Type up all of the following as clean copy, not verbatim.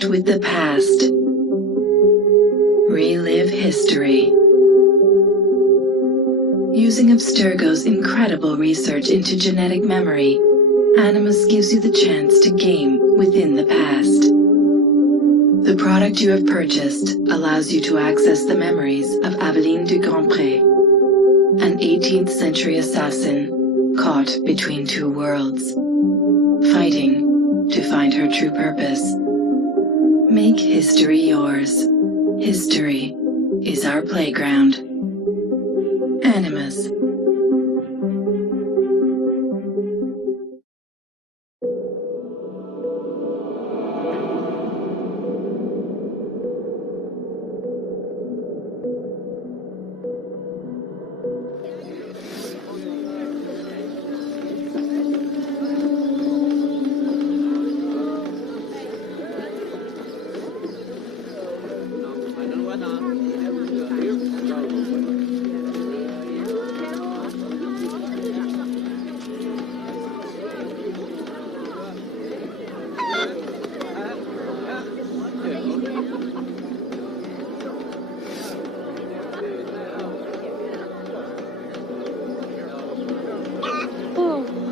Connect with the past. Relive history. Using Abstergo's incredible research into genetic memory, Animus gives you the chance to game within the past. The product you have purchased allows you to access the memories of Aveline de Grandpré, an 18th century assassin caught between two worlds, fighting to find her true purpose. Make history yours. History is our playground. Animus.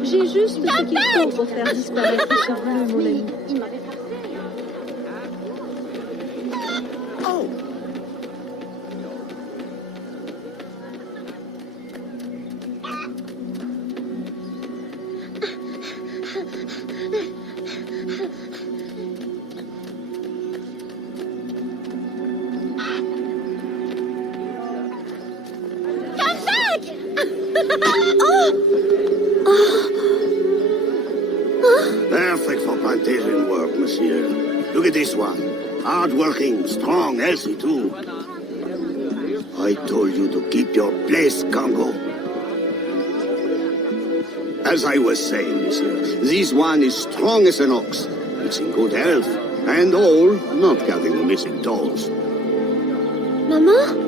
J'ai juste ce qu'il faut pour faire disparaître ce bleu, mon ami. Oh! Come back! Oh! Perfect for plantation work, monsieur. Look at this one. Hard-working, strong, healthy, too. I told you to keep your place, Congo. As I was saying, monsieur, this one is strong as an ox. It's in good health, and all, not counting the missing toes. Maman?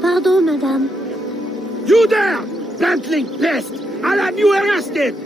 Pardon, madame. You there! Bantling pest! I'll have you arrested!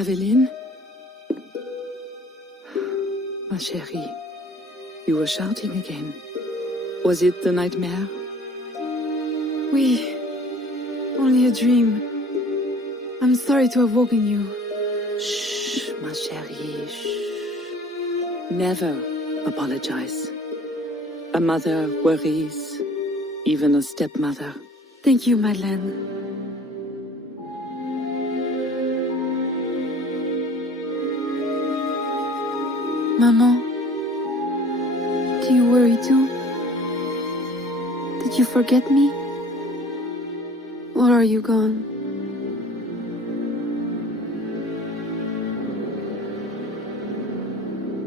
Aveline? Ma chérie, you were shouting again. Was it the nightmare? Oui, only a dream. I'm sorry to have woken you. Shh, ma chérie, shh. Never apologize. A mother worries, even a stepmother. Thank you, Madeleine. Maman, do you worry too? Did you forget me? Or are you gone?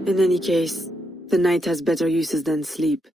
In any case, the night has better uses than sleep.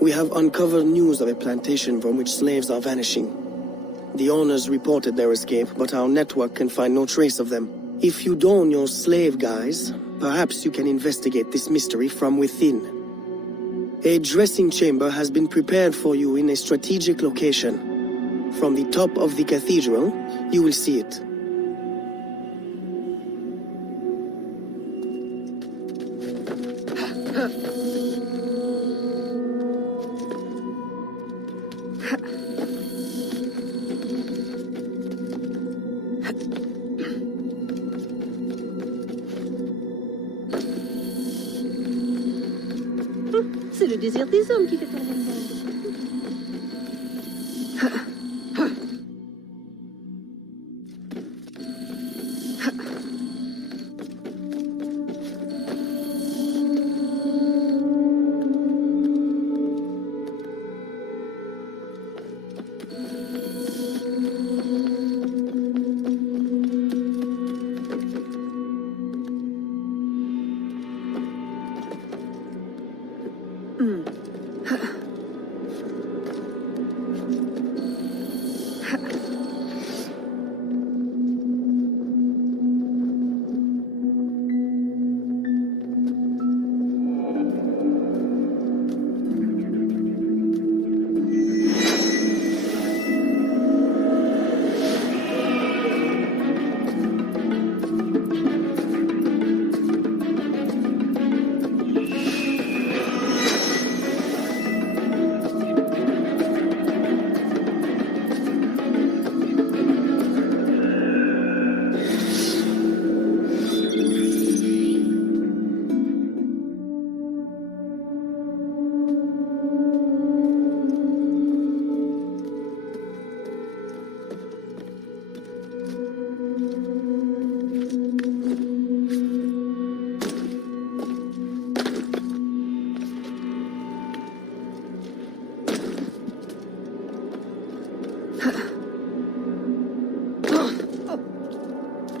We have uncovered news of a plantation from which slaves are vanishing. The owners reported their escape, but our network can find no trace of them. If you don your slave guise, perhaps you can investigate this mystery from within. A dressing chamber has been prepared for you in a strategic location. From the top of the cathedral, you will see it. C'est le désir des hommes qui fait tourner le monde.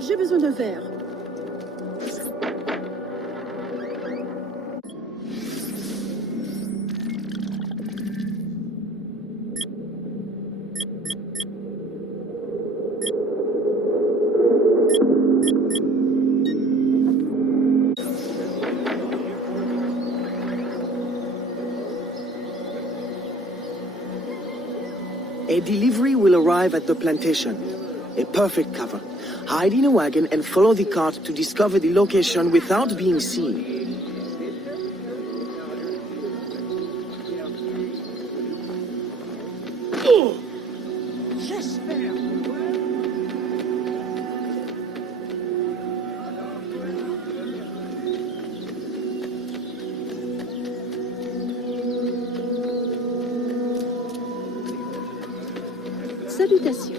J'ai besoin d'un verre. A delivery will arrive at the plantation. A perfect cover. Hide in a wagon and follow the cart to discover the location without being seen. Salutations.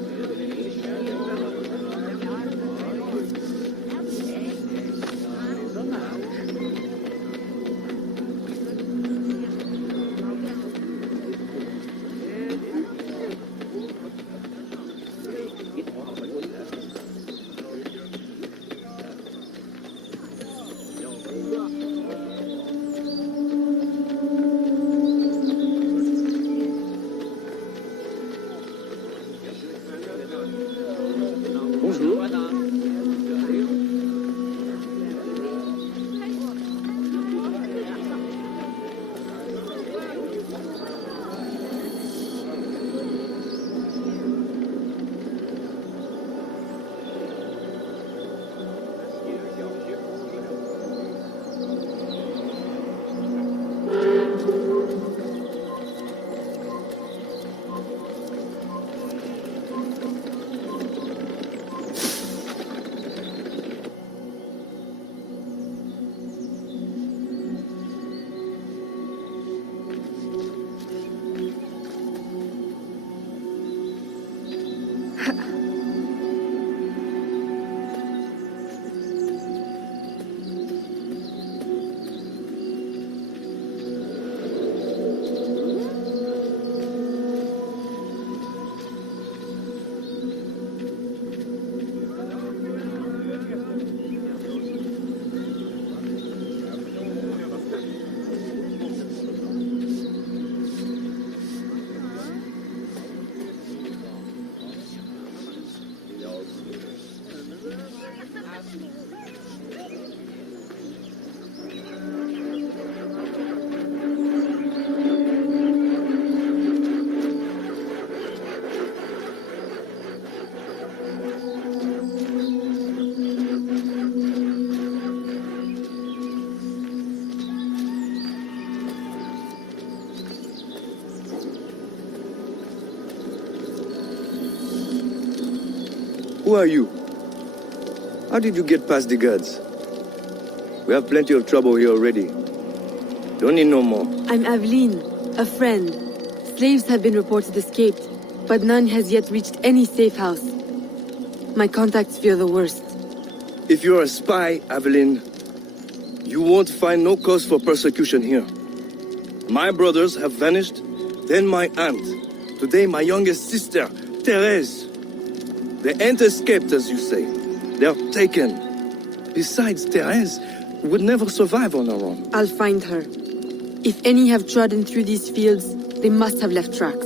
Who are you? How did you get past the guards? We have plenty of trouble here already. Don't need no more. I'm Aveline, a friend. Slaves have been reported escaped, but none has yet reached any safe house. My contacts fear the worst. If you're a spy, Aveline, you won't find no cause for persecution here. My brothers have vanished, then my aunt. Today my youngest sister, Therese. They ain't escaped, as you say. They're taken. Besides, Therese would never survive on her own. I'll find her. If any have trodden through these fields, they must have left tracks.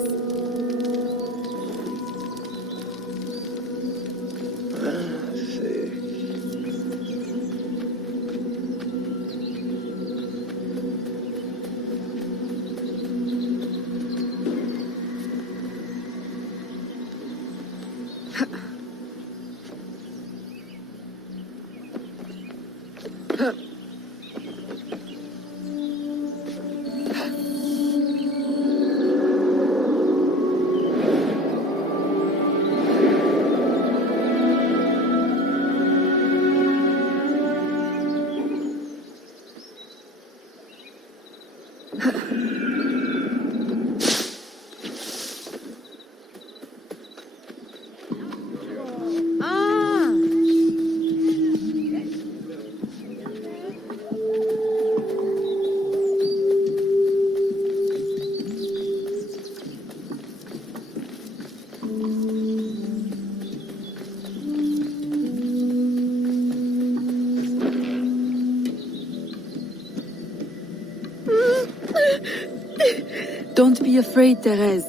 Don't be afraid, Therese.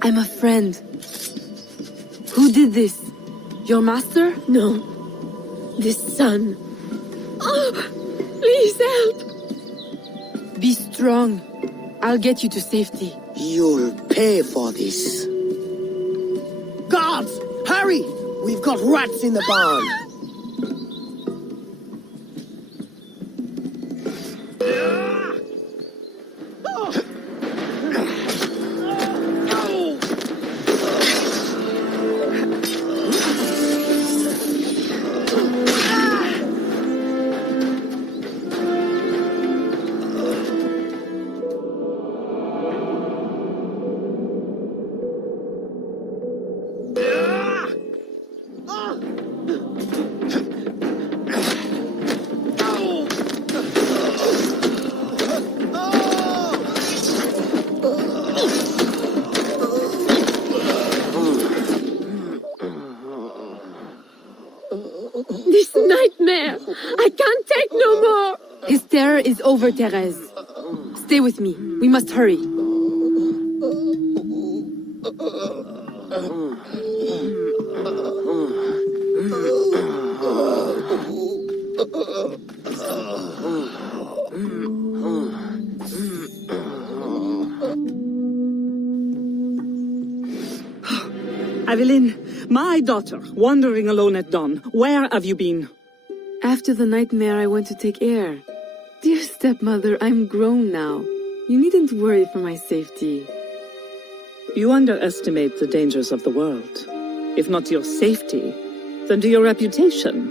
I'm a friend. Who did this? Your master? No. This son. Oh, please help. Be strong. I'll get you to safety. You'll pay for this. Guards! Hurry! We've got rats in the barn. This nightmare! I can't take no more! His terror is over, Therese. Stay with me. We must hurry. Aveline, my daughter, wandering alone at dawn. Where have you been? After the nightmare, I went to take air. Dear stepmother, I'm grown now. You needn't worry for my safety. You underestimate the dangers of the world. If not to your safety, then to your reputation.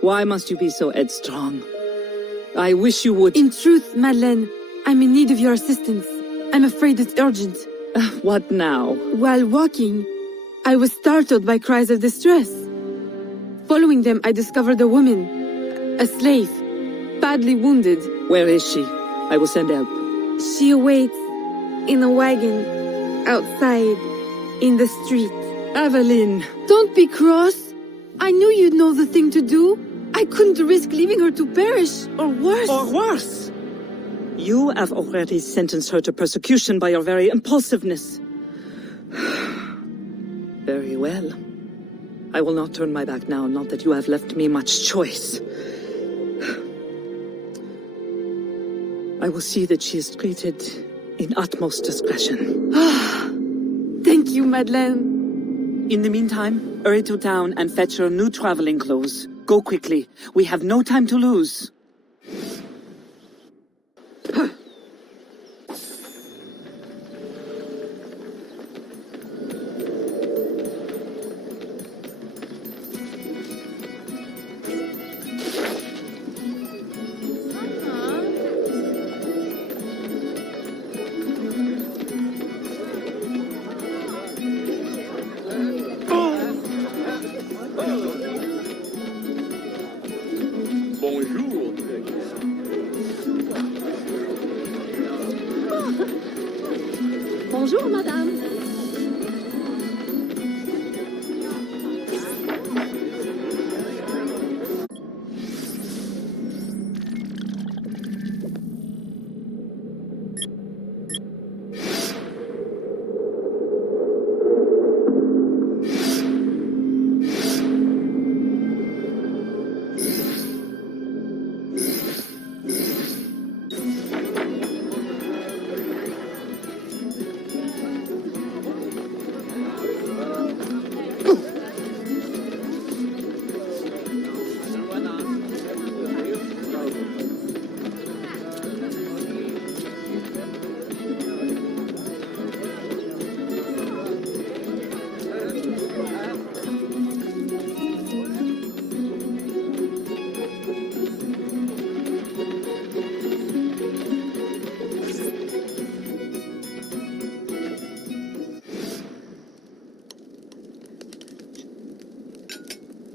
Why must you be so headstrong? I wish you would— In truth, Madeleine, I'm in need of your assistance. I'm afraid it's urgent. What now? While walking, I was startled by cries of distress. Following them, I discovered a woman, a slave, badly wounded. Where is she? I will send help. She awaits in a wagon, outside, in the street. Aveline! Don't be cross. I knew you'd know the thing to do. I couldn't risk leaving her to perish, or worse. Or worse! You have already sentenced her to persecution by your very impulsiveness. Very well. I will not turn my back now, not that you have left me much choice. I will see that she is treated in utmost discretion. Thank you, Madeleine. In the meantime, hurry to town and fetch her new traveling clothes. Go quickly. We have no time to lose. Bonjour, madame.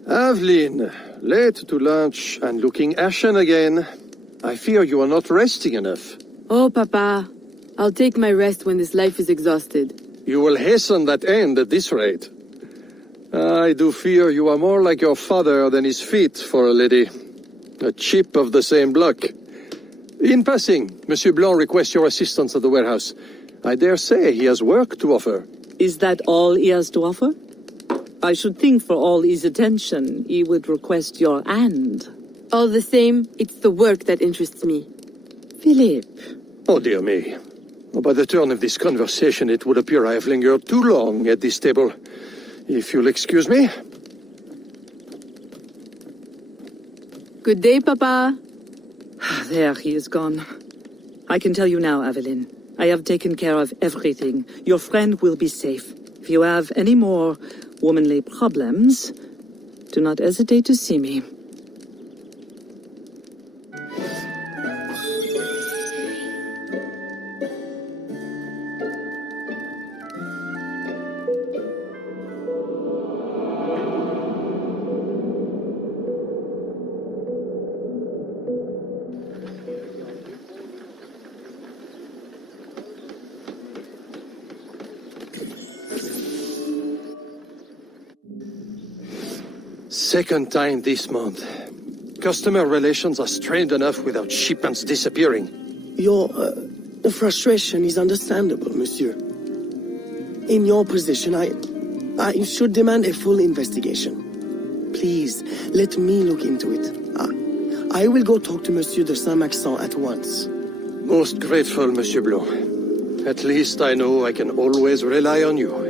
Aveline, late to lunch and looking ashen again. I fear you are not resting enough. Oh, Papa. I'll take my rest when this life is exhausted. You will hasten that end at this rate. I do fear you are more like your father than is fit for a lady. A chip of the same block. In passing, Monsieur Blanc requests your assistance at the warehouse. I dare say he has work to offer. Is that all he has to offer? I should think for all his attention, he would request your hand. All the same, it's the work that interests me. Philippe. Oh, dear me. By the turn of this conversation, it would appear I have lingered too long at this table. If you'll excuse me. Good day, Papa. There, he is gone. I can tell you now, Aveline. I have taken care of everything. Your friend will be safe. If you have any more womanly problems, do not hesitate to see me. Second time this month. Customer relations are strained enough without shipments disappearing. Your frustration is understandable, monsieur. In your position, I should demand a full investigation. Please, let me look into it. I will go talk to Monsieur de Saint-Maxent at once. Most grateful, Monsieur Blanc. At least I know I can always rely on you.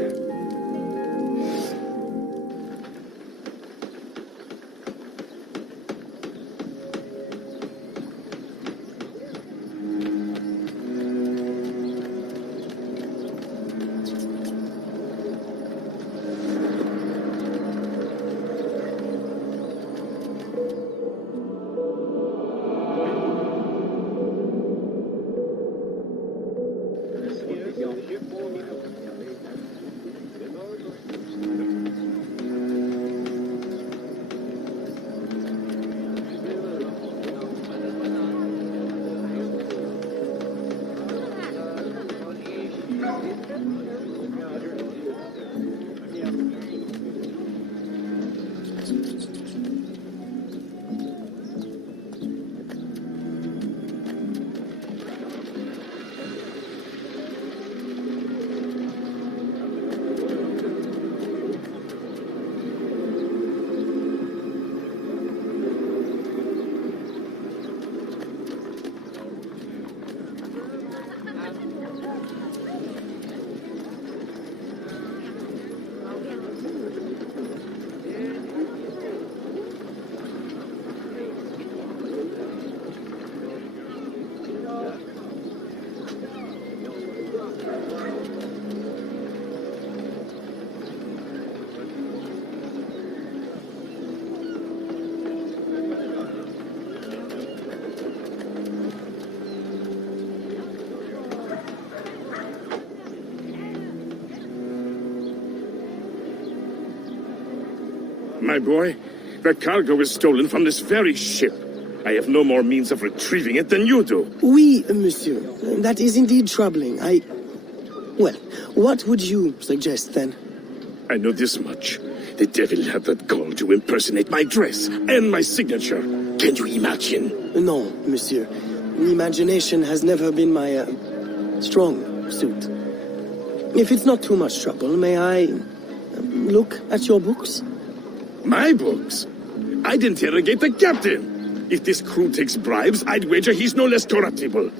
My boy, the cargo was stolen from this very ship. I have no more means of retrieving it than you do. Oui, monsieur. That is indeed troubling. Well, what would you suggest then? I know this much. The devil had that gall to impersonate my dress and my signature. Can you imagine? No, monsieur. Imagination has never been my, strong suit. If it's not too much trouble, may I look at your books? My books? I'd interrogate the captain. If this crew takes bribes, I'd wager he's no less corruptible.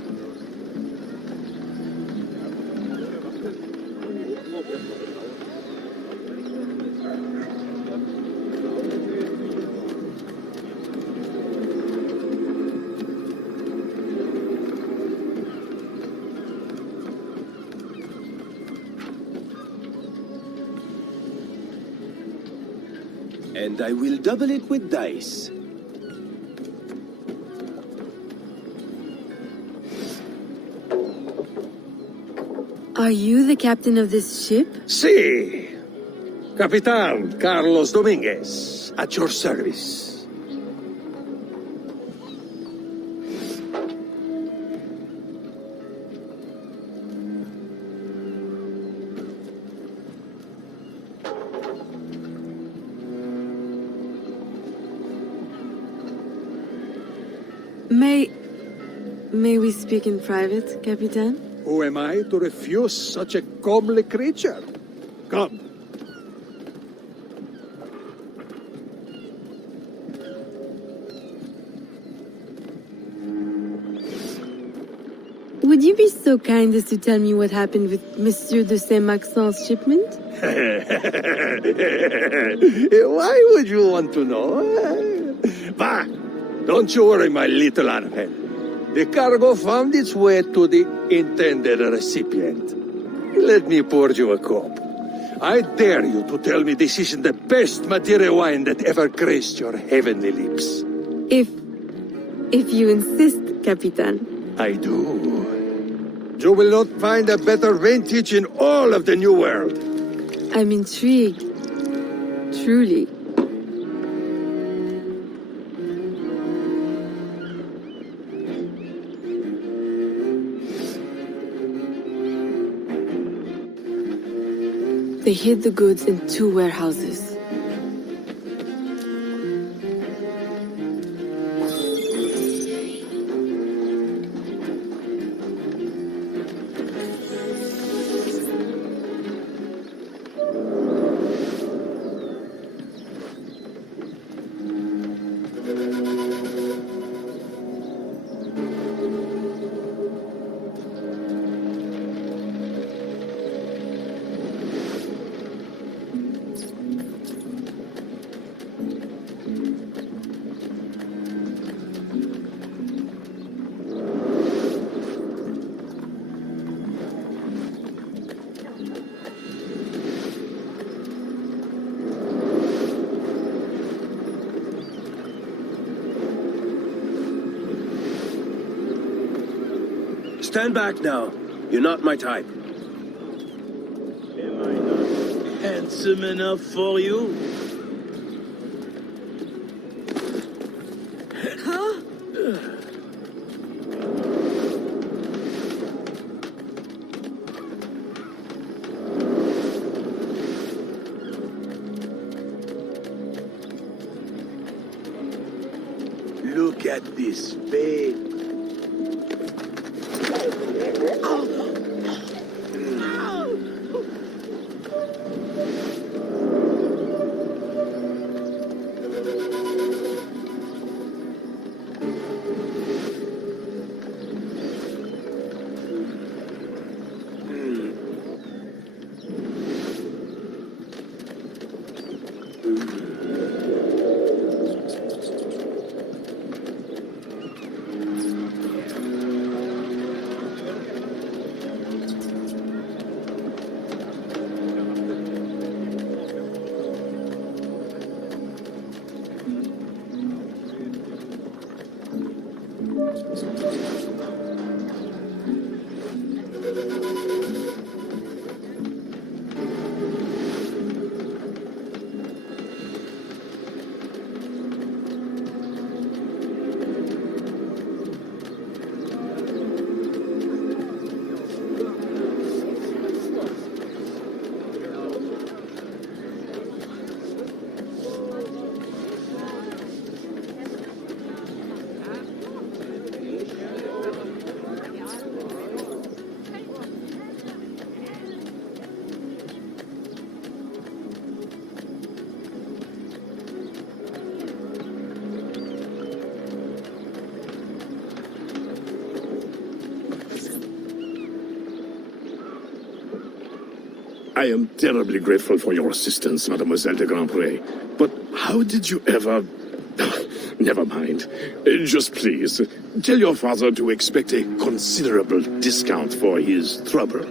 And I will double it with dice. Are you the captain of this ship? Si. Capitan Carlos Dominguez, at your service. May we speak in private, Capitan? Who am I to refuse such a comely creature? Come. Would you be so kind as to tell me what happened with Monsieur de Saint-Maxent's shipment? Why would you want to know? Bah! Don't you worry, my little Angel. The cargo found its way to the intended recipient. Let me pour you a cup. I dare you to tell me this isn't the best Madeira wine that ever graced your heavenly lips. If you insist, Capitan. I do. You will not find a better vintage in all of the New World. I'm intrigued. Truly. They hid the goods in 2 warehouses. Stand back now. You're not my type. Am I not handsome enough for you? Huh? Look at this babe. I am terribly grateful for your assistance, Mademoiselle de Grandpré. But how did you ever... Never mind. Just please, tell your father to expect a considerable discount for his trouble.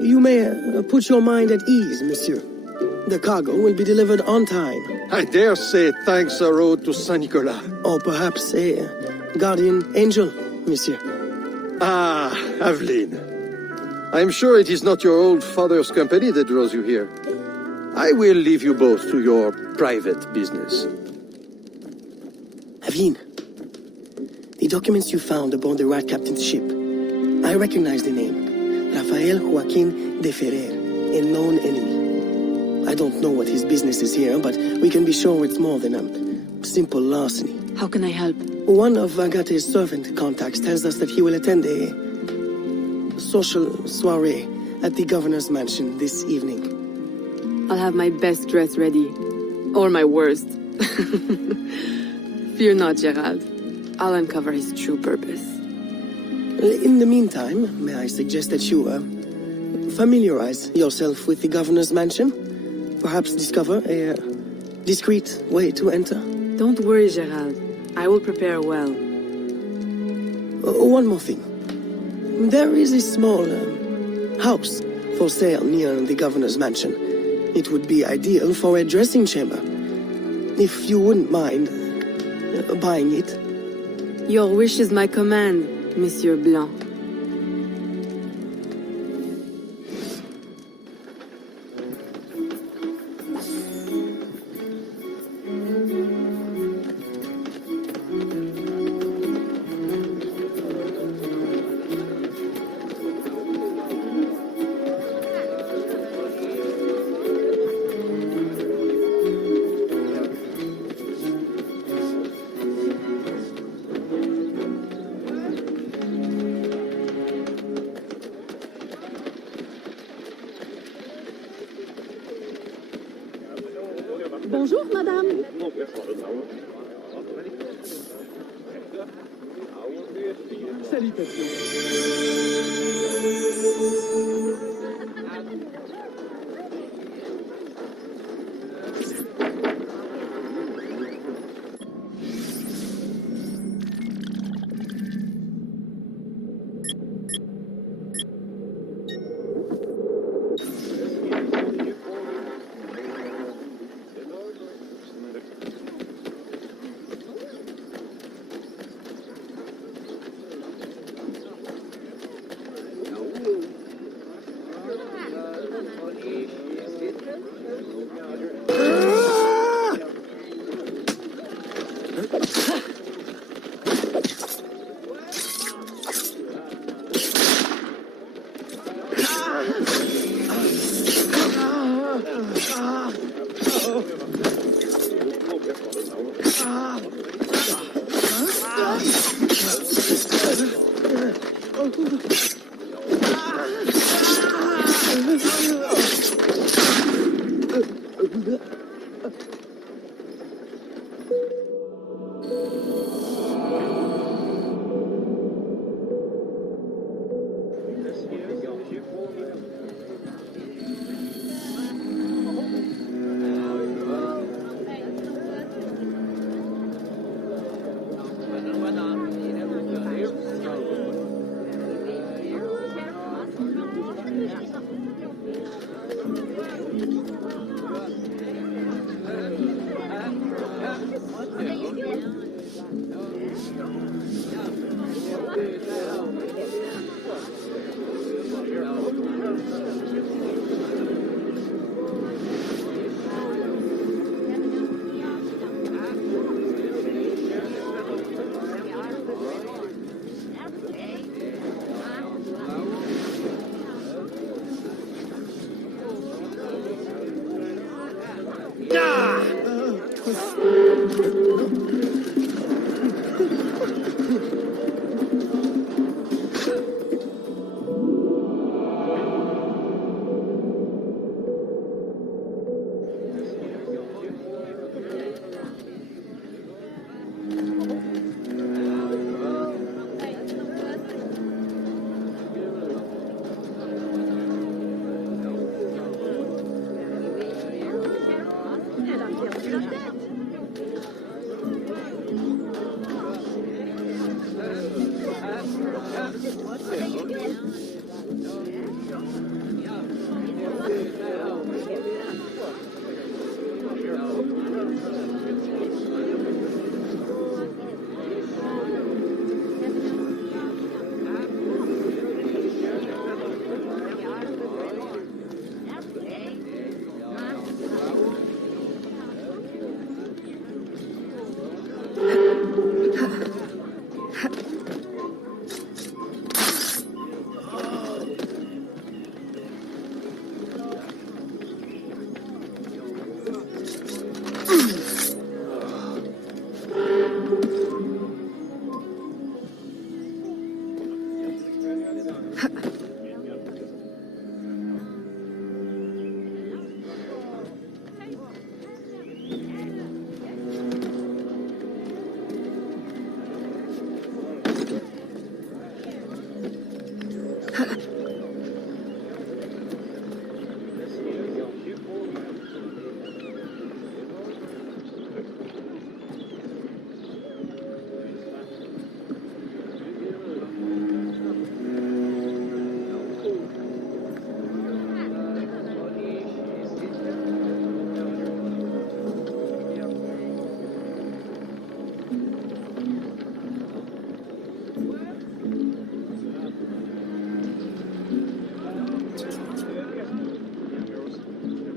You may put your mind at ease, monsieur. The cargo will be delivered on time. I dare say thanks are owed to Saint Nicolas. Or perhaps a guardian angel, monsieur. Ah, Aveline. I'm sure it is not your old father's company that draws you here. I will leave you both to your private business. Aveline, the documents you found aboard the Rat Captain's ship. I recognize the name. Rafael Joaquin de Ferrer, a known enemy. I don't know what his business is here, but we can be sure it's more than a simple larceny. How can I help? One of Agate's servant contacts tells us that he will attend a social soiree at the governor's mansion this evening. I'll have my best dress ready. Or my worst. Fear not, Gerald. I'll uncover his true purpose. In the meantime, may I suggest that you familiarize yourself with the governor's mansion? Perhaps discover a discreet way to enter? Don't worry, Gerald. I will prepare well. One more thing. There is a small house for sale near the governor's mansion. It would be ideal for a dressing chamber. If you wouldn't mind buying it. Your wish is my command, Monsieur Blanc. Bonjour, madame.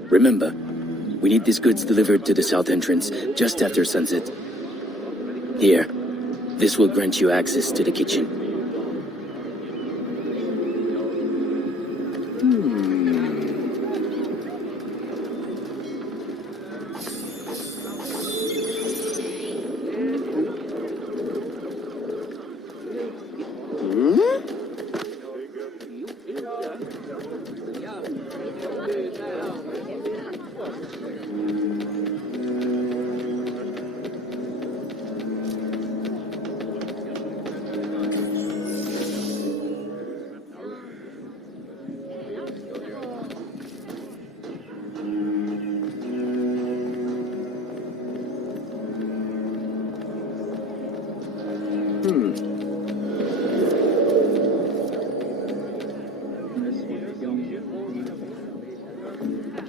Remember, we need these goods delivered to the south entrance just after sunset. Here, this will grant you access to the kitchen.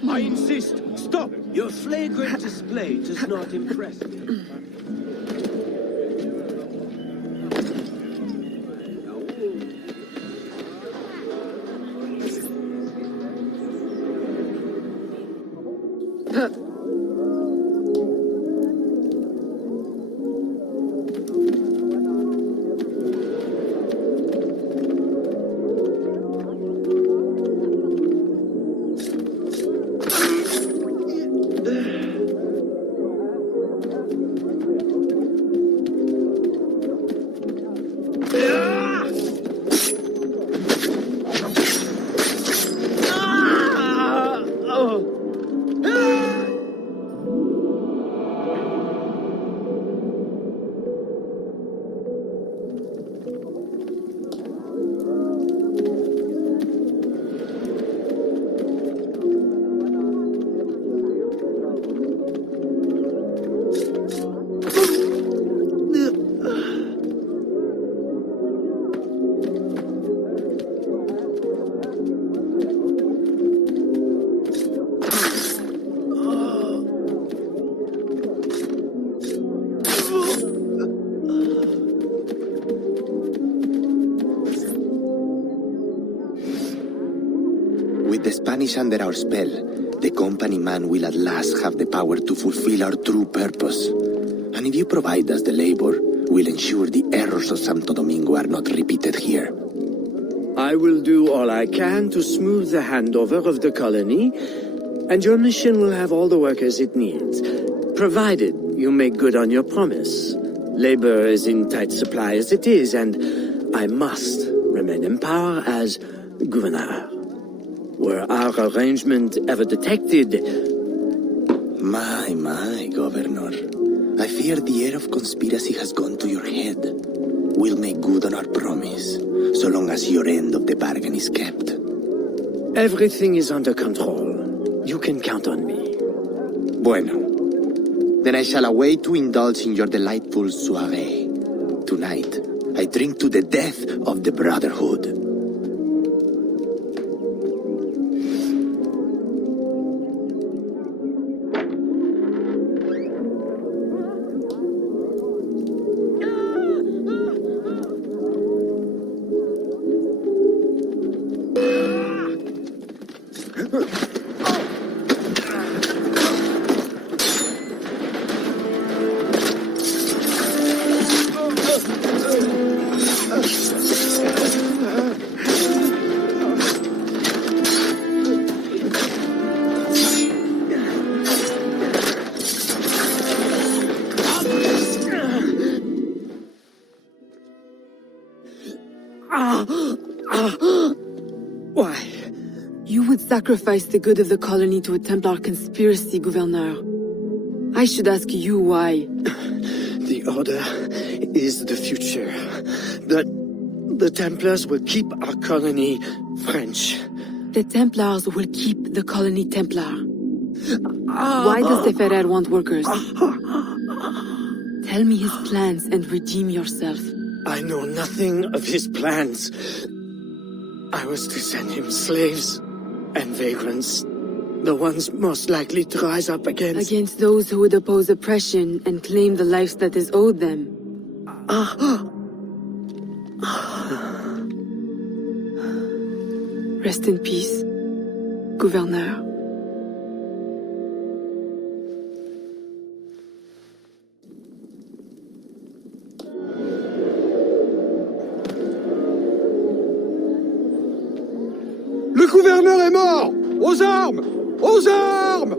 I insist! Stop! Your flagrant display does not impress me. With the Spanish under our spell, the company man will at last have the power to fulfill our true purpose. And if you provide us the labor, we'll ensure the errors of Santo Domingo are not repeated here. I will do all I can to smooth the handover of the colony, and your mission will have all the workers it needs, provided you make good on your promise. Labor is in tight supply as it is, and I must remain in power as governor. Were our arrangement ever detected? My, Governor. I fear the air of conspiracy has gone to your head. We'll make good on our promise, so long as your end of the bargain is kept. Everything is under control. You can count on me. Bueno. Then I shall await to indulge in your delightful soiree. Tonight, I drink to the death of the Brotherhood. Why? You would sacrifice the good of the colony to a Templar conspiracy, Gouverneur. I should ask you why. The Order is the future. The Templars will keep our colony French. The Templars will keep the colony Templar. Why does the Ferrer want workers? Tell me his plans and redeem yourself. I know nothing of his plans. I was to send him slaves and vagrants. The ones most likely to rise up against... Against those who would oppose oppression and claim the life that is owed them. Rest in peace, Gouverneur. Le gouverneur est mort! Aux armes! Aux armes!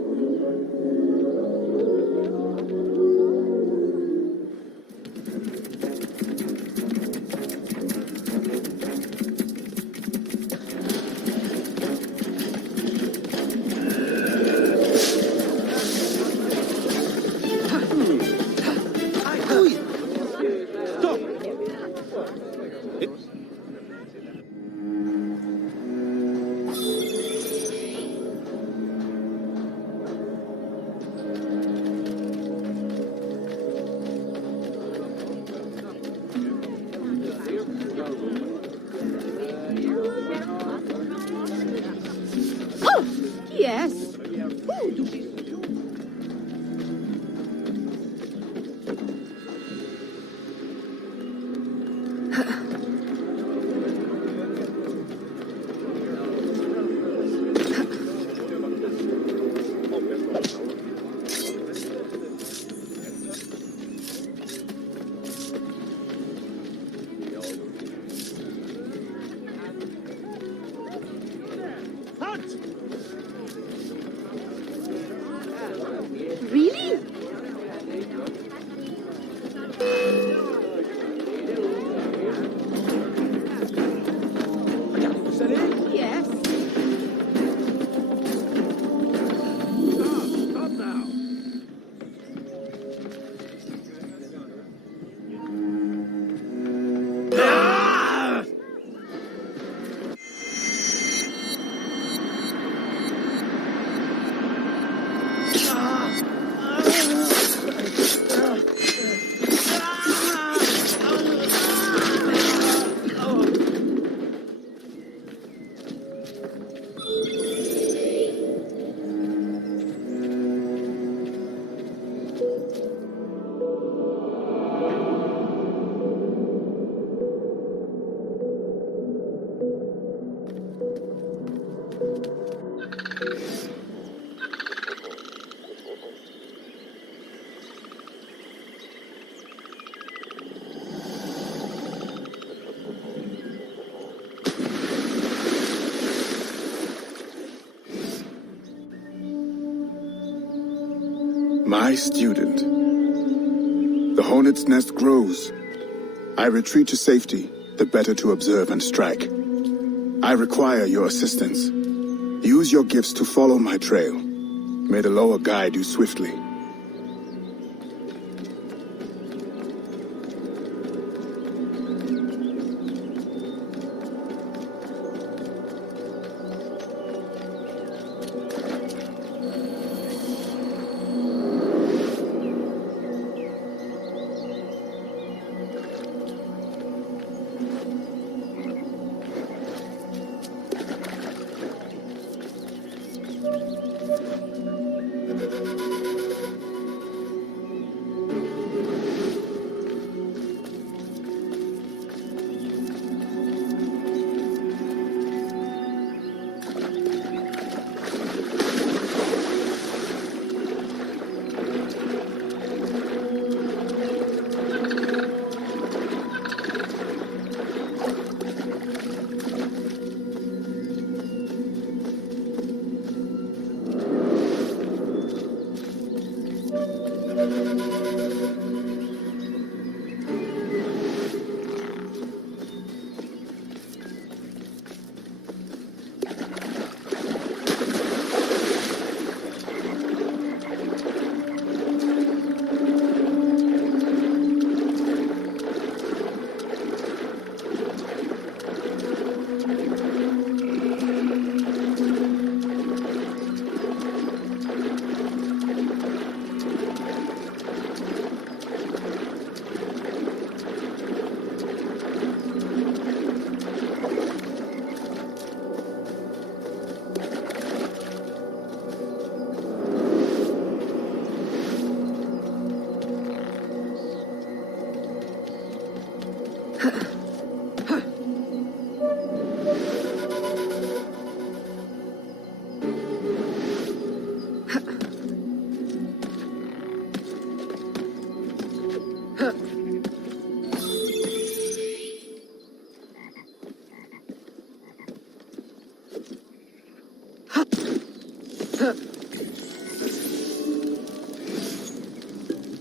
Yes. Really? Yes. Stop now. My student. The hornet's nest grows. I retreat to safety, the better to observe and strike. I require your assistance. Use your gifts to follow my trail. May the Loa guide you swiftly.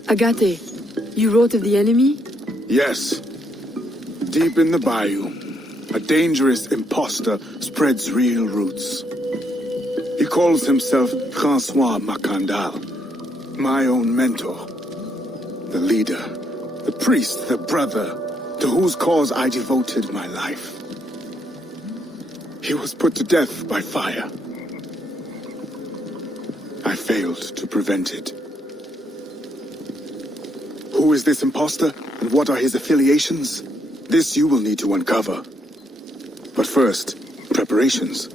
Agate, you wrote of the enemy? Yes. Deep in the bayou, a dangerous impostor spreads real roots. He calls himself Francois Macandal, my own mentor. The leader, the priest, the brother, to whose cause I devoted my life. He was put to death by fire. I failed to prevent it. Who is this impostor, and what are his affiliations? This you will need to uncover. But first, preparations.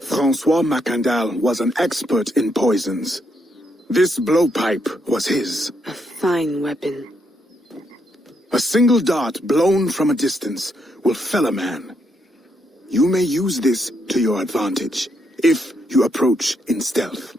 Francois Macandal was an expert in poisons. This blowpipe was his. A fine weapon. A single dart blown from a distance will fell a man. You may use this to your advantage, if you approach in stealth.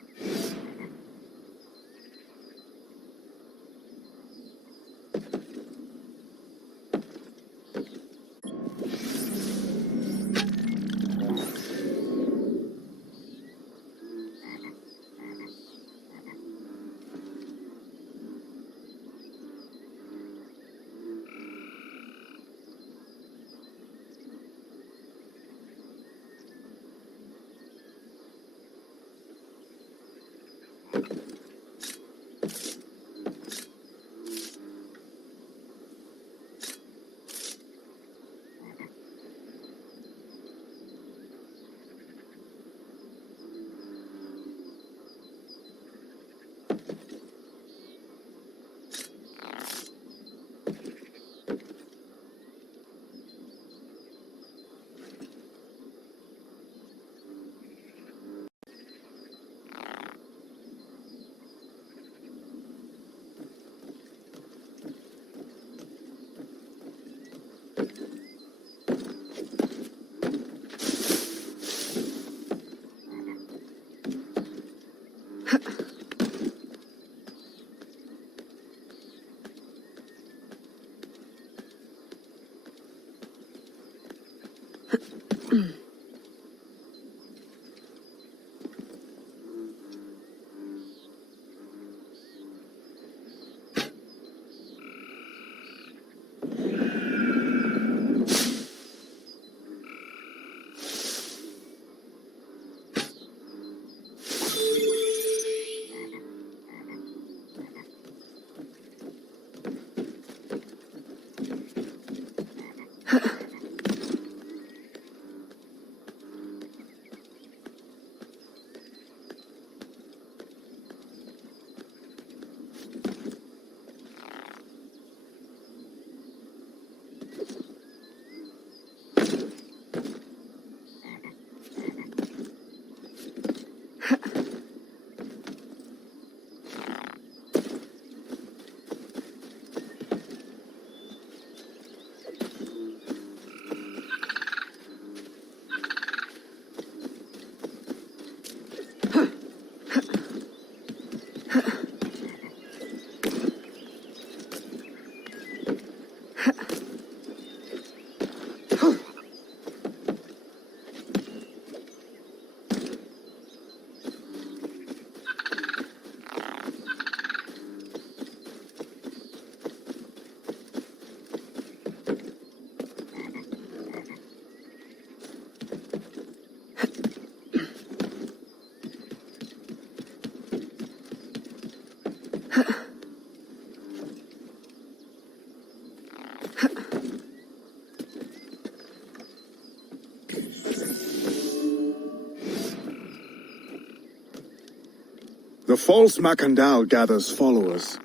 The false Macandal gathers followers.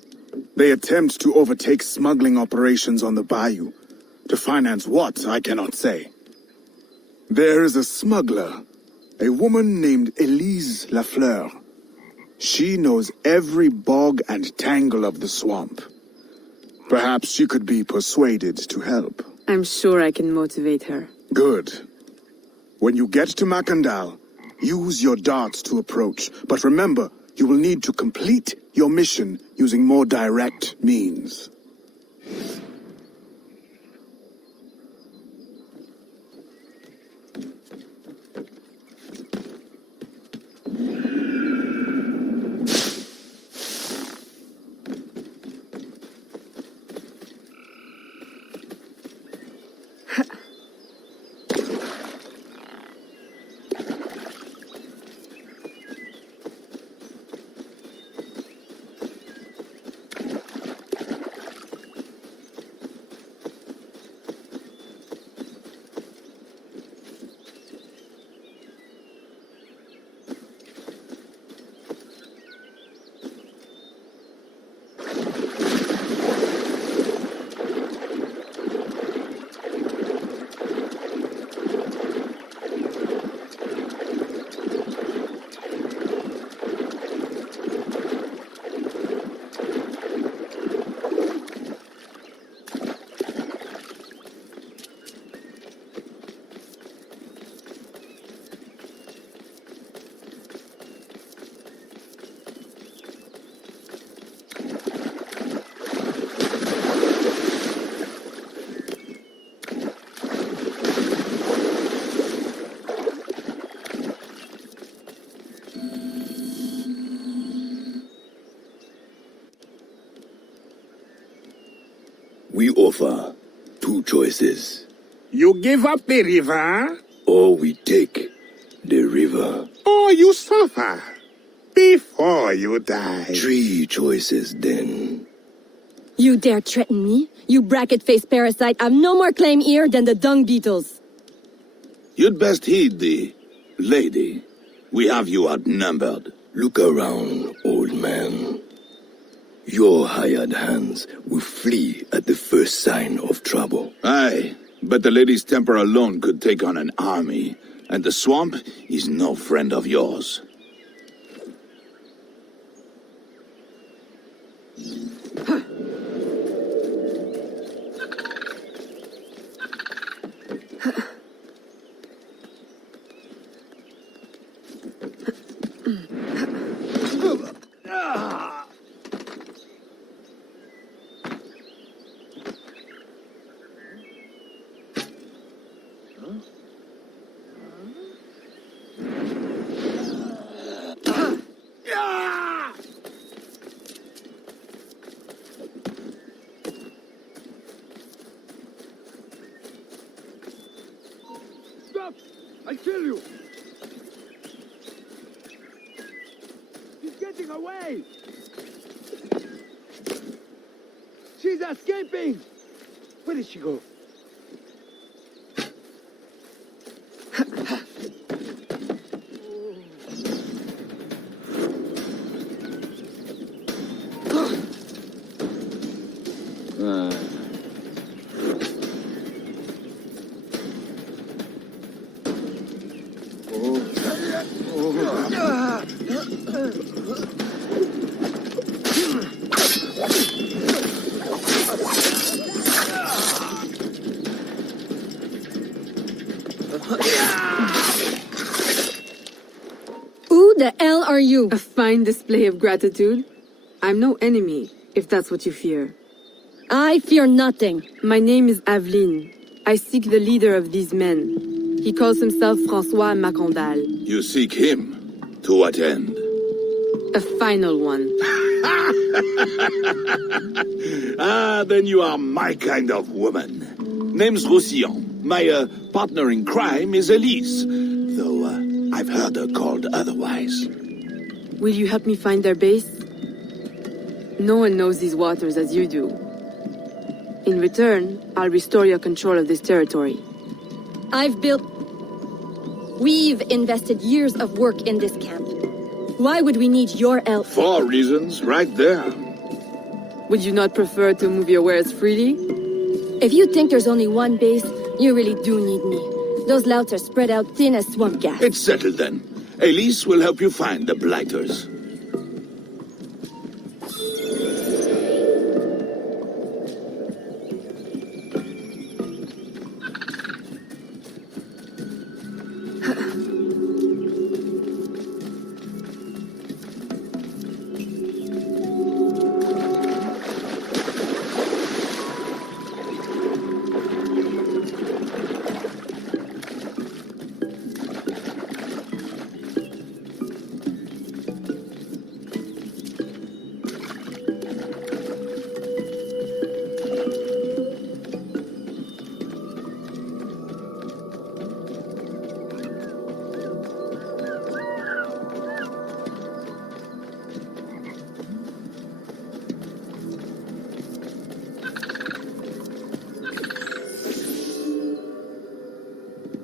They attempt to overtake smuggling operations on the bayou. To finance what, I cannot say. There is a smuggler, a woman named Elise Lafleur. She knows every bog and tangle of the swamp. Perhaps she could be persuaded to help. I'm sure I can motivate her. Good. When you get to Macandal, use your darts to approach, but remember, you will need to complete your mission using more direct means. offer two choices. You give up the river, Or we take the river. or you suffer before you die. Three choices then. You dare threaten me? You bracket-faced parasite, I've no more claim here than the dung beetles. You'd best heed the lady. We have you outnumbered. Look around, old man. Your hired hands will flee at the first sign of trouble. Aye, but the lady's temper alone could take on an army, and the swamp is no friend of yours. Stop! I'll kill you! She's getting away! She's escaping! Where did she go? Who the hell are you? A fine display of gratitude. I'm no enemy, if that's what you fear. I fear nothing. My name is Aveline. I seek the leader of these men. He calls himself Francois Macandal. You seek him? To what end? A final one. Ah, then you are my kind of woman. Name's Roussillon. My partner in crime is Elise, though I've heard her called otherwise. Will you help me find their base? No one knows these waters as you do. In return, I'll restore your control of this territory. We've invested years of work in this camp. Why would we need your help? 4 reasons, right there. Would you not prefer to move your wares freely? If you think there's only one base, you really do need me. Those louts are spread out thin as swamp gas. It's settled then. Elise will help you find the blighters.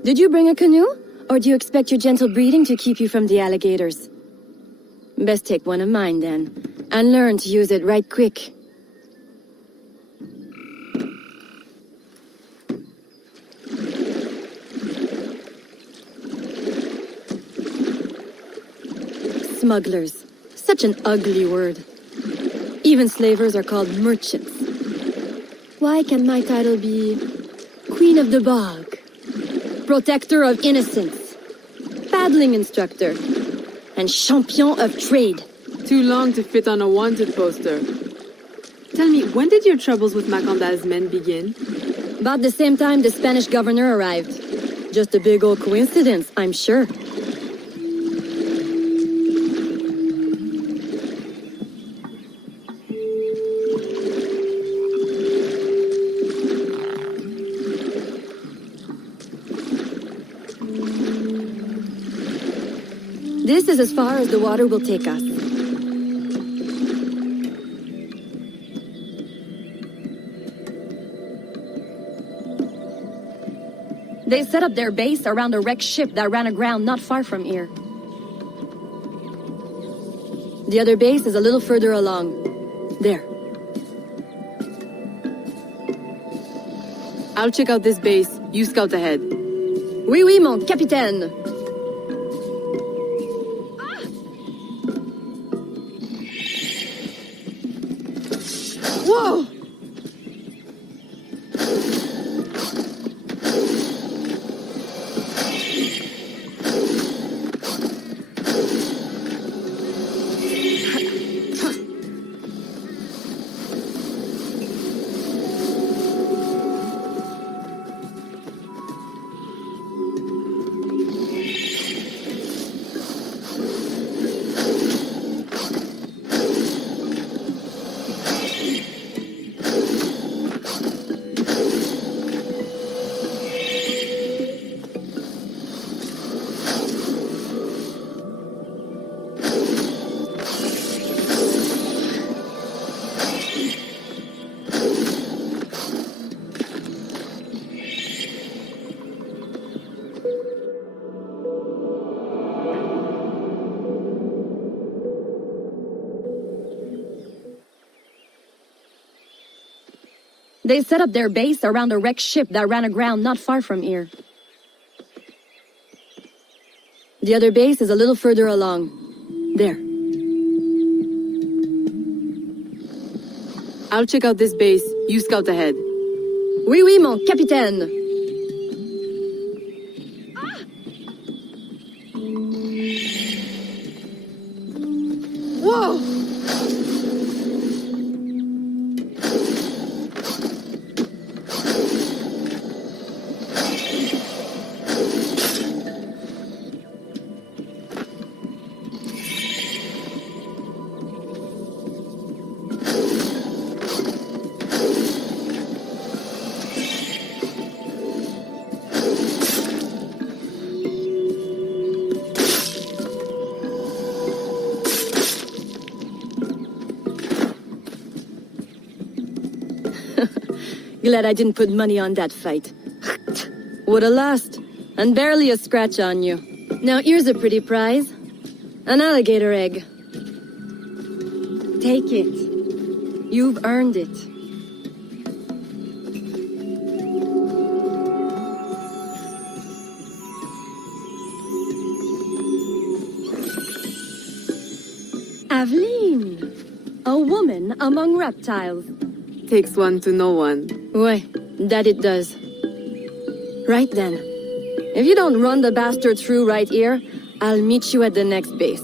Did you bring a canoe? Or do you expect your gentle breeding to keep you from the alligators? Best take one of mine then, and learn to use it right quick. Smugglers. Such an ugly word. Even slavers are called merchants. Why can my title be Queen of the Bog? Protector of Innocence, paddling instructor, and champion of trade. Too long to fit on a wanted poster. Tell me, when did your troubles with Macandal's men begin? About the same time the Spanish governor arrived. Just a big old coincidence, I'm sure. This is as far as the water will take us. They set up their base around a wrecked ship that ran aground not far from here. The other base is a little further along. There. I'll check out this base. You scout ahead. Oui, oui, mon capitaine. Whoa! They set up their base around a wrecked ship that ran aground not far from here. The other base is a little further along. There. I'll check out this base. You scout ahead. Oui, oui, mon capitaine. Whoa! Glad I didn't put money on that fight. Would've lost, and barely a scratch on you. Now here's a pretty prize. An alligator egg. Take it. You've earned it. Aveline, a woman among reptiles. Takes one to know one. Ouais, that it does. Right then. If you don't run the bastard through right here, I'll meet you at the next base.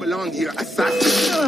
Belong here, assassin!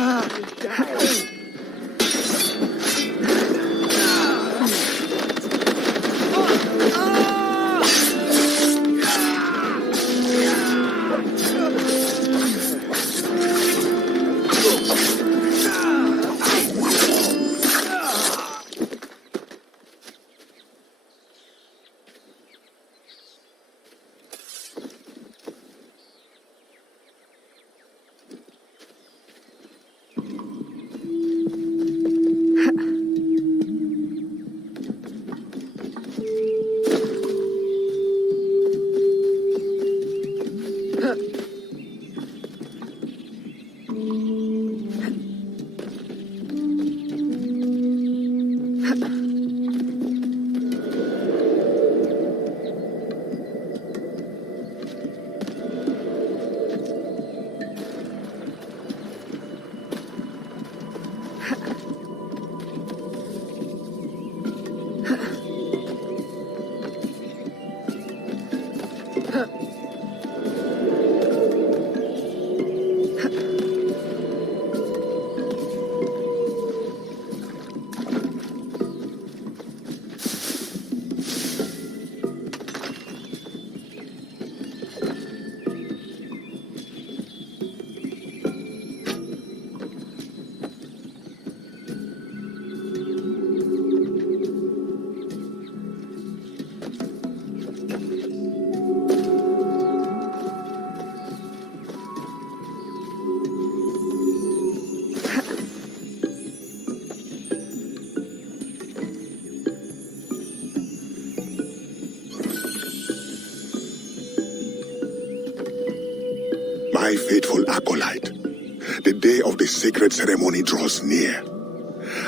My faithful acolyte, the day of the sacred ceremony draws near.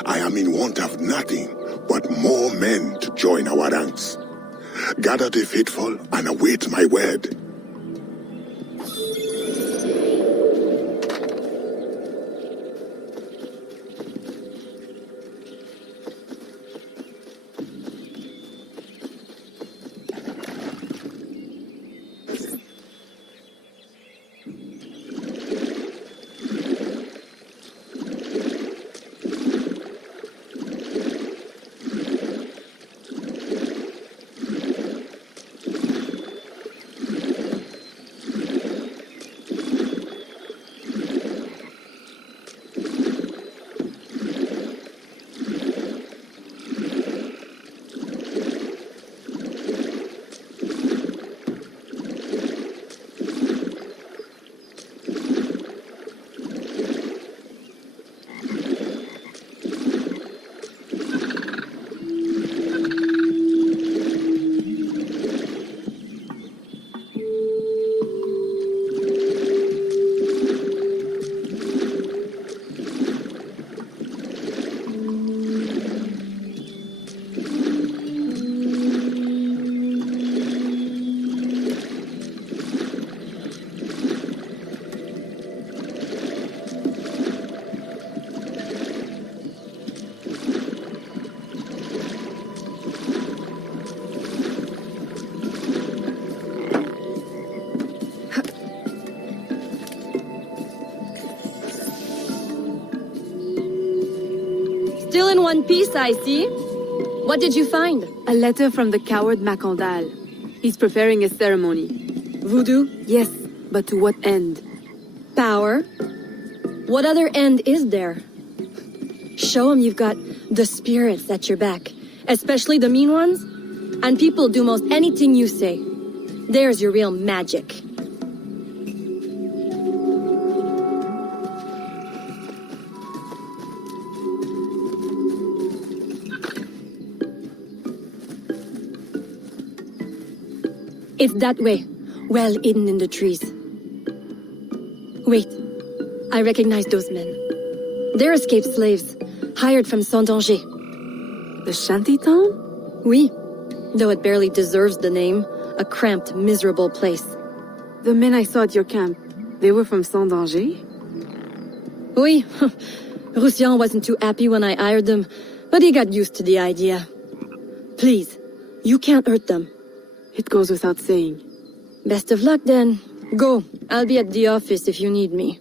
I am in want of nothing but more men to join our ranks. Gather the faithful and await my word. Still in one piece, I see. What did you find? A letter from the coward Macandal. He's preparing a ceremony. Voodoo? Yes, but to what end? Power? What other end is there? Show him you've got the spirits at your back, especially the mean ones, and people do most anything you say. There's your real magic. It's that way, well hidden in the trees. Wait, I recognize those men. They're escaped slaves, hired from Saint-Danger. The shantytown? Oui, though it barely deserves the name. A cramped, miserable place. The men I saw at your camp, they were from Saint-Danger? Oui, Roussillon wasn't too happy when I hired them, but he got used to the idea. Please, you can't hurt them. It goes without saying. Best of luck then. Go, I'll be at the office if you need me.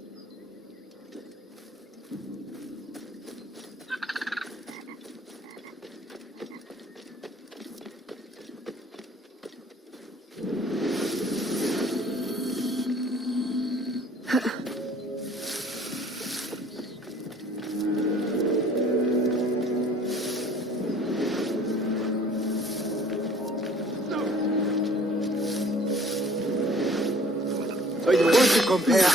So you want to compare?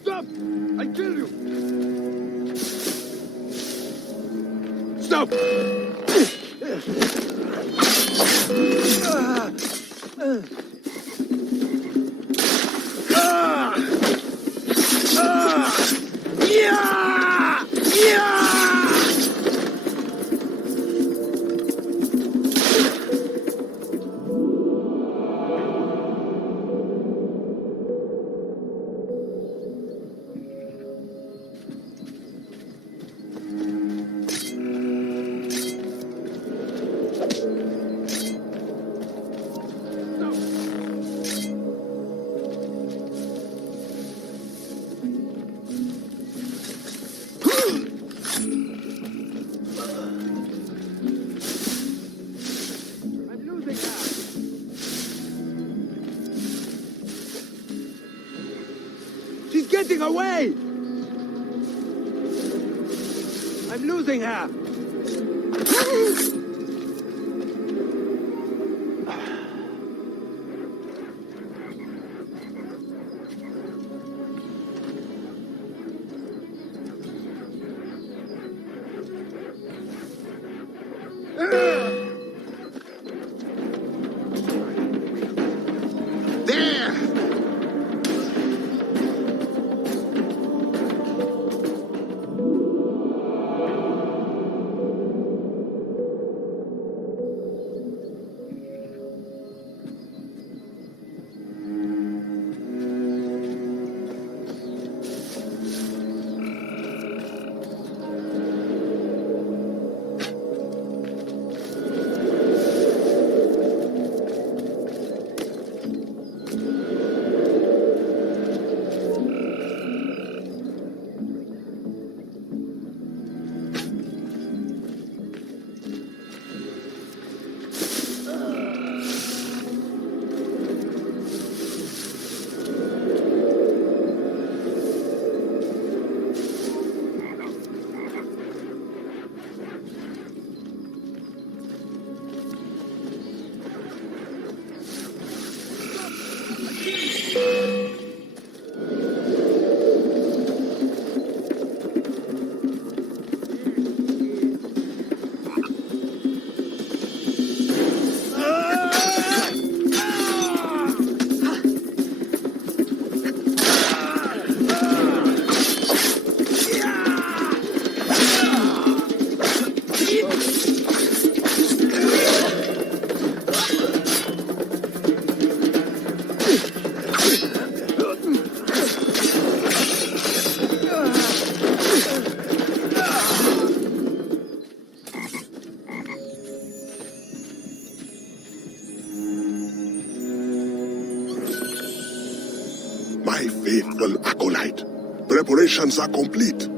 Stop! I kill you! Stop! getting away! I'm losing her! My faithful acolyte, preparations are complete.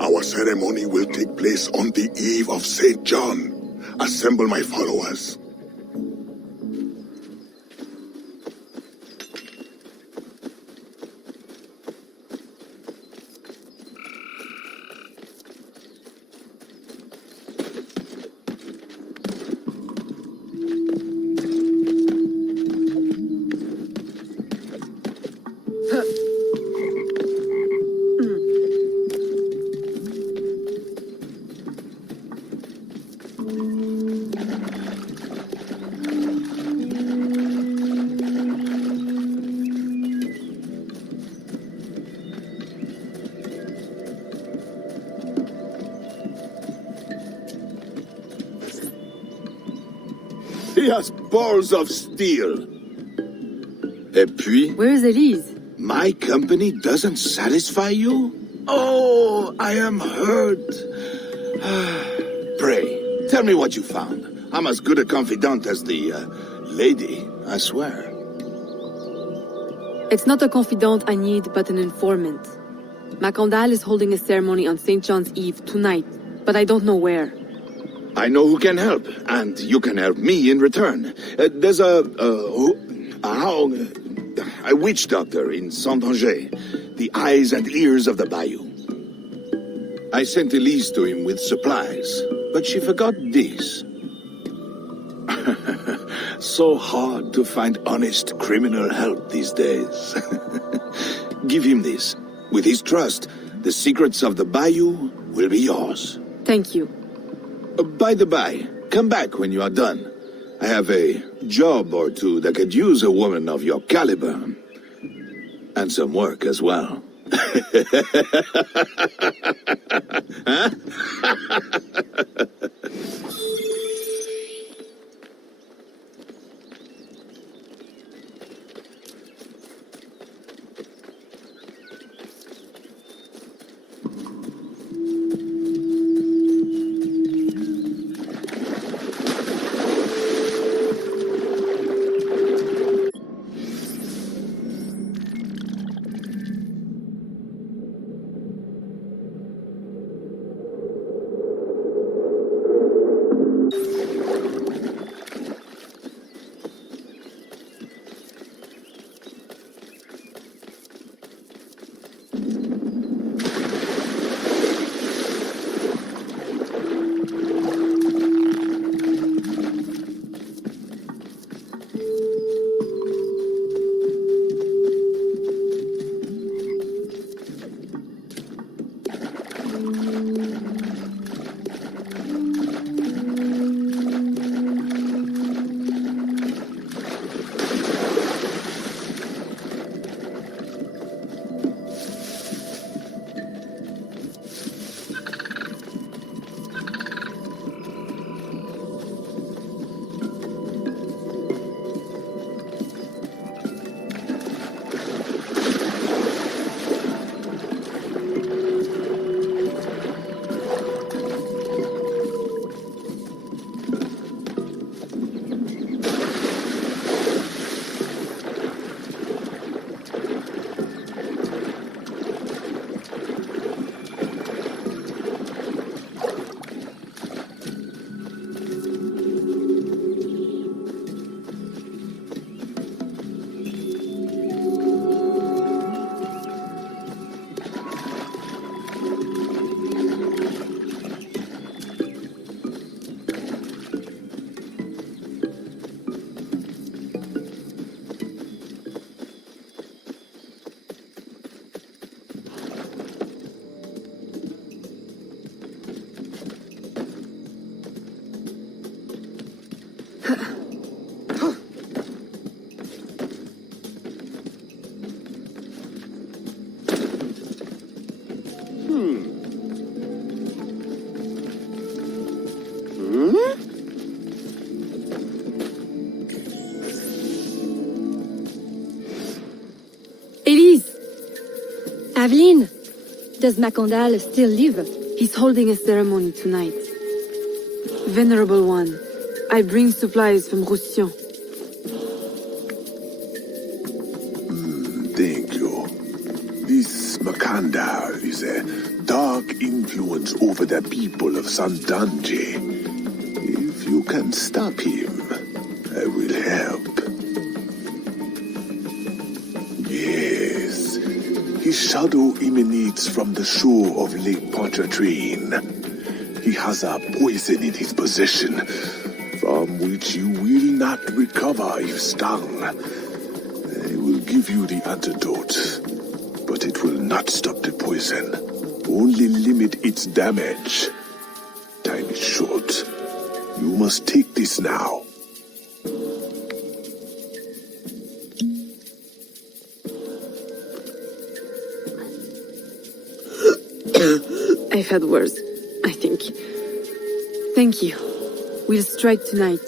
Our ceremony will take place on the eve of St. John. Assemble my followers. He has balls of steel. Et puis? Where is Elise? My company doesn't satisfy you? Oh, I am hurt. Pray, tell me what you found. I'm as good a confidant as the lady, I swear. It's not a confidant I need, but an informant. Macandal is holding a ceremony on St. John's Eve tonight, but I don't know where. I know who can help, and you can help me in return. There's a witch doctor in Saint-Anger, the eyes and ears of the bayou. I sent Elise to him with supplies, but she forgot this. So hard to find honest criminal help these days. Give him this. With his trust, the secrets of the bayou will be yours. Thank you. By the by, come back when you are done. I have a job or two that could use a woman of your caliber. And some work as well. Huh? Elise! Aveline! Does Macondal still live? He's holding a ceremony tonight. Venerable One, I bring supplies from Roussillon. Thank you. This Macondal is a dark influence over the people of Santange. If you can stop him, I will help. Yes, his shadow emanates from the shore of Lake Pontchartrain. He has a poison in his possession, from which you will not recover if stung. I will give you the antidote, but it will not stop the poison, only limit its damage. Time is short. You must take this now. I've had worse, I think. Thank you. We'll strike tonight.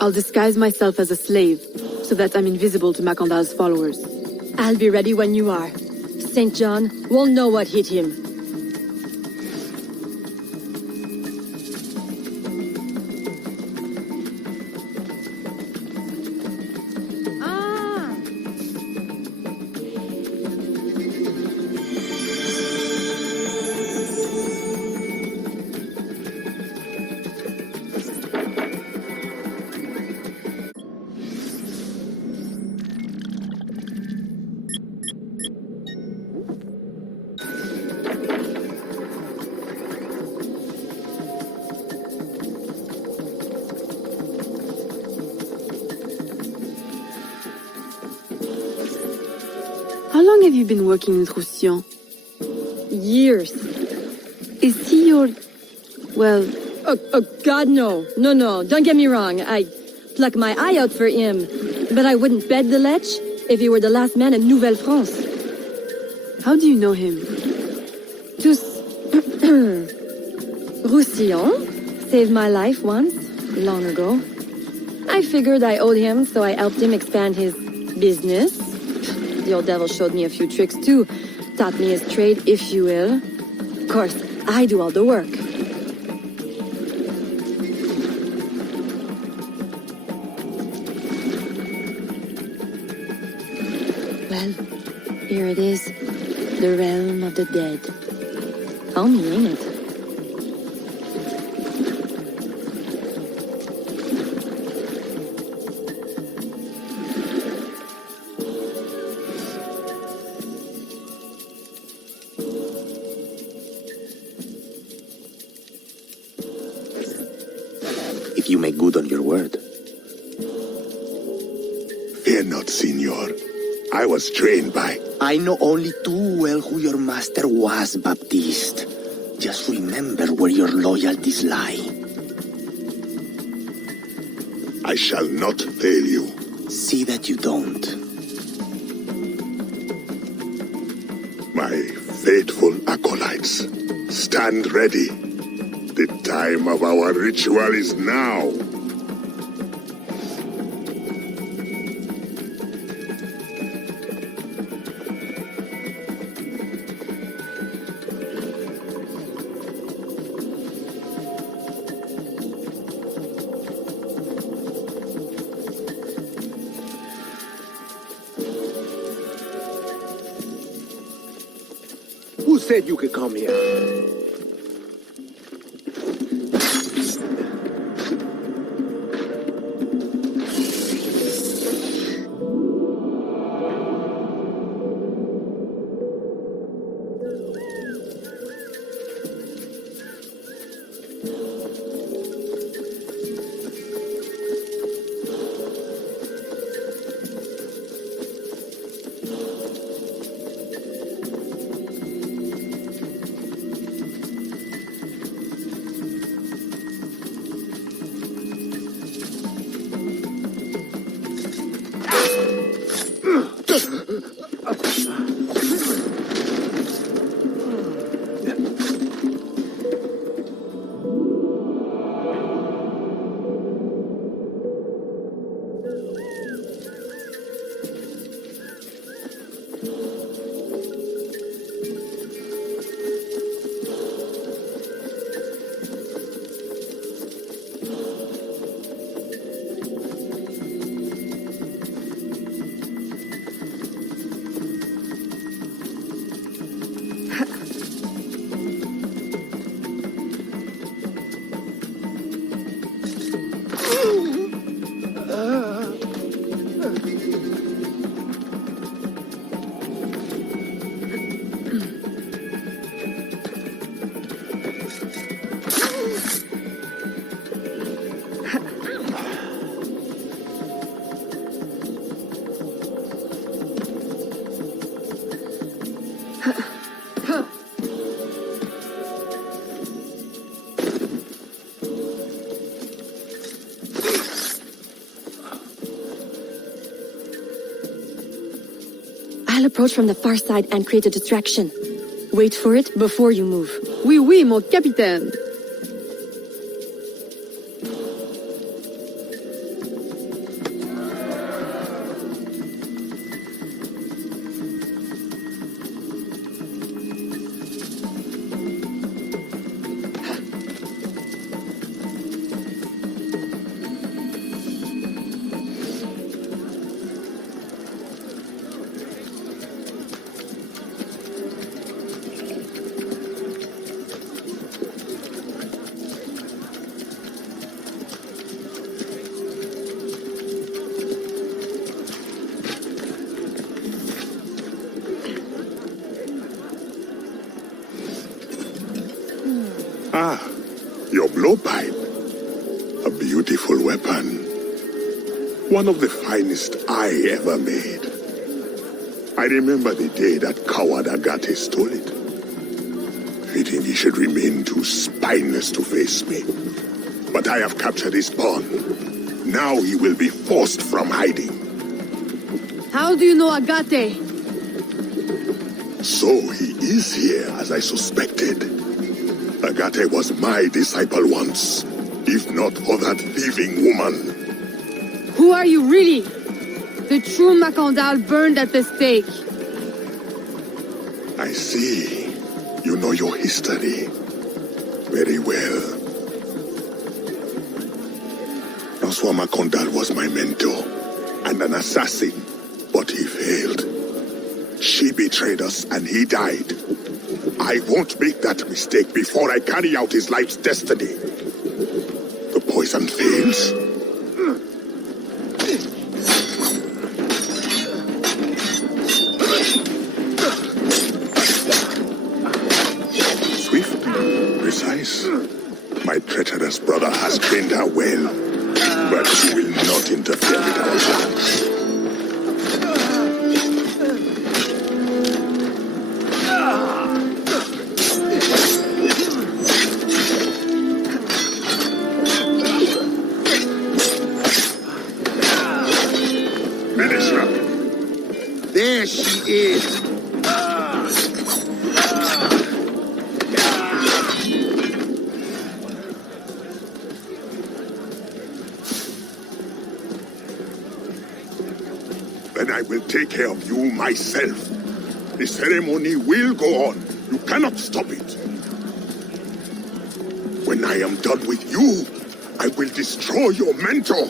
I'll disguise myself as a slave, so that I'm invisible to Macondal's followers. I'll be ready when you are. St. John won't know what hit him. How long have you been working with Roussillon? Years. Is he your... well... Oh, God, no. No, don't get me wrong. I pluck my eye out for him. But I wouldn't bet the lech if he were the last man in Nouvelle-France. How do you know him? Roussillon saved my life once, long ago. I figured I owed him, so I helped him expand his business. The old devil showed me a few tricks too. Taught me his trade, if you will. Of course, I do all the work. Well, here it is. The realm of the dead. Homey, ain't it? If you make good on your word. Fear not, Signor. I was trained by... I know only too well who your master was, Baptiste. Just remember where your loyalties lie. I shall not fail you. See that you don't. My faithful acolytes, stand ready. The time of our ritual is now. Who said you could come here? I'll approach from the far side and create a distraction. Wait for it before you move. Oui, oui, mon capitaine. Ah, your blowpipe. A beautiful weapon. One of the finest I ever made. I remember the day that coward Agate stole it. Fitting he should remain too spineless to face me. But I have captured his pawn. Now he will be forced from hiding. How do you know Agate? So he is here, as I suspected. Agate was my disciple once, if not for that thieving woman. Who are you really? The true Macandal burned at the stake. I see. You know your history very well. Francois Macandal was my mentor and an assassin, but he failed. She betrayed us and he died. I won't make that mistake before I carry out his life's destiny. The poison fails. Swift, precise. My treacherous brother has trained her well, but she will not interfere with our plans. There she is. Then I will take care of you myself. The ceremony will go on. You cannot stop it. When I am done with you, I will destroy your mentor.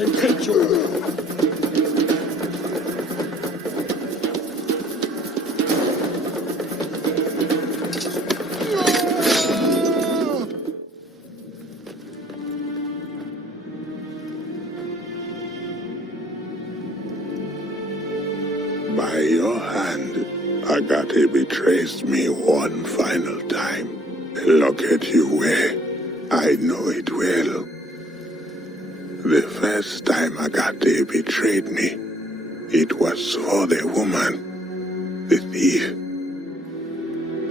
and take your... By your hand, Agate betrays me one final time. Look at you where I know it well. The first time Agate betrayed me, it was for the woman, the thief.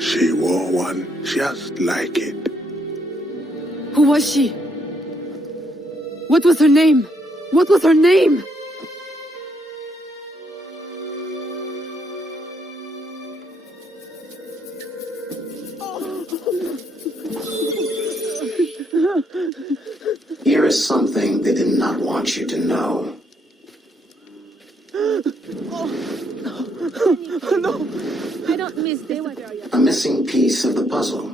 She wore one just like it. Who was she? What was her name? What was her name? Here is something they did not want you to know. No, I don't miss this. A missing piece of the puzzle.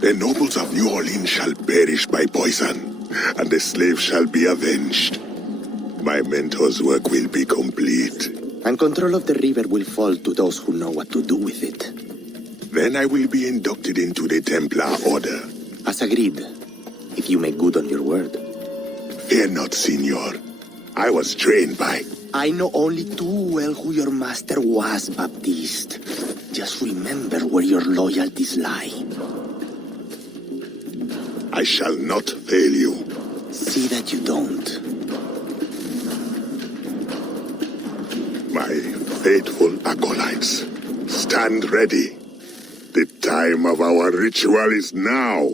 The nobles of New Orleans shall perish by poison, and the slaves shall be avenged. My mentor's work will be complete. And control of the river will fall to those who know what to do with it. Then I will be inducted into the Templar Order. As agreed, if you make good on your word. Fear not, Signor. I was trained by... I know only too well who your master was, Baptiste. Just remember where your loyalties lie. I shall not fail you. See that you don't. My faithful acolytes, stand ready. The time of our ritual is now.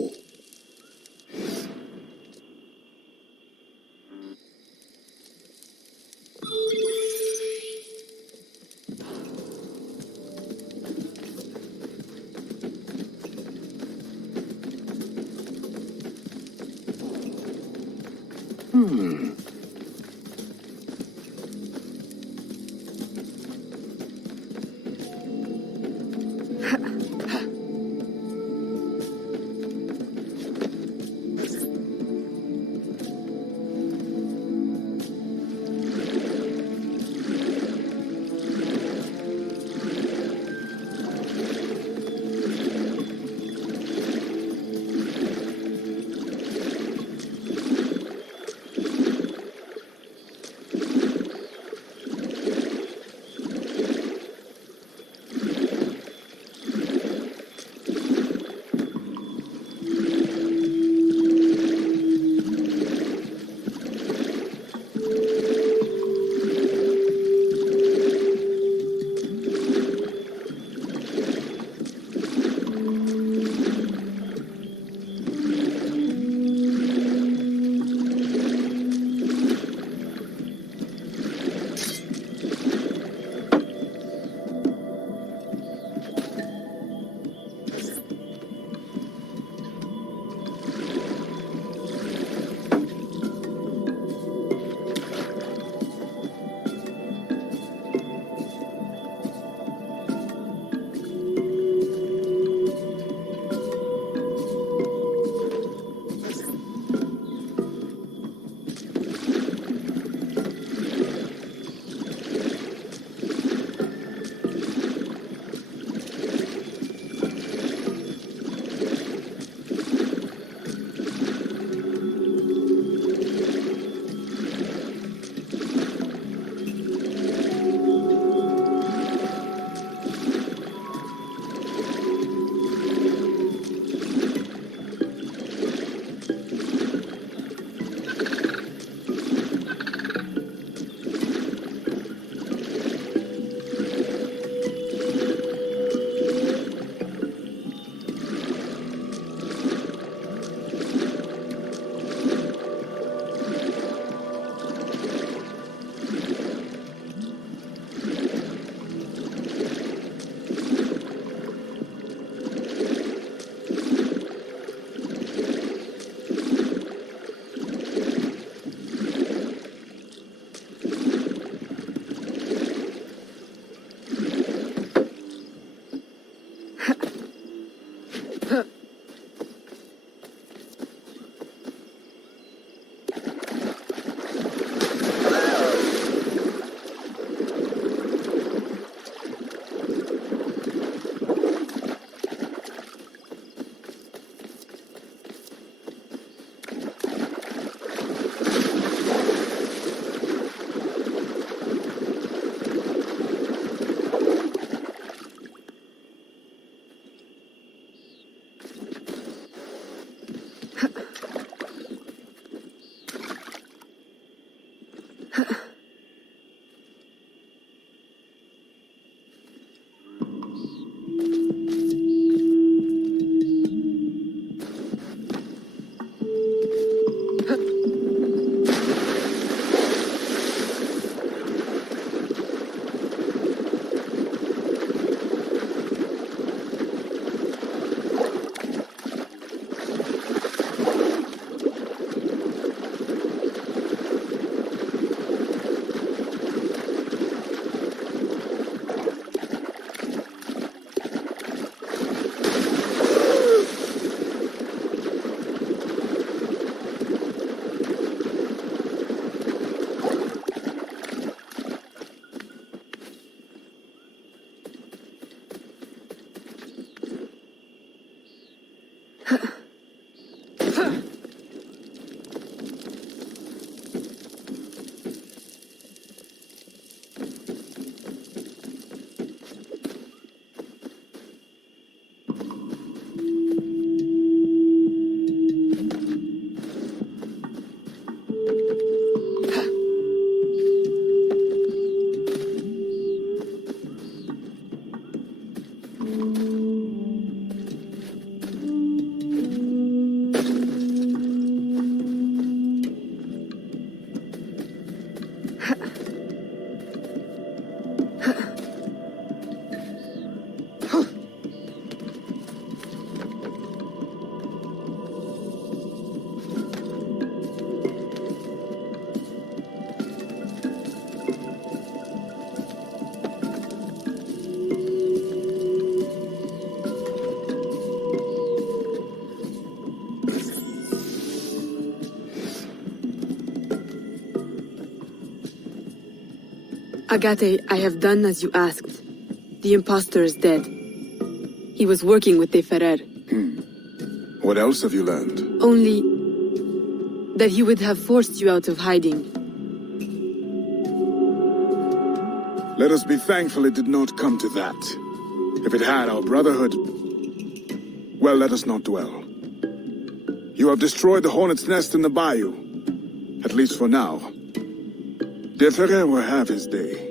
Agate, I have done as you asked. The impostor is dead. He was working with De Ferrer. What else have you learned? Only that he would have forced you out of hiding. Let us be thankful it did not come to that. If it had, our brotherhood... Well, let us not dwell. You have destroyed the hornet's nest in the bayou. At least for now. De Ferrer will have his day.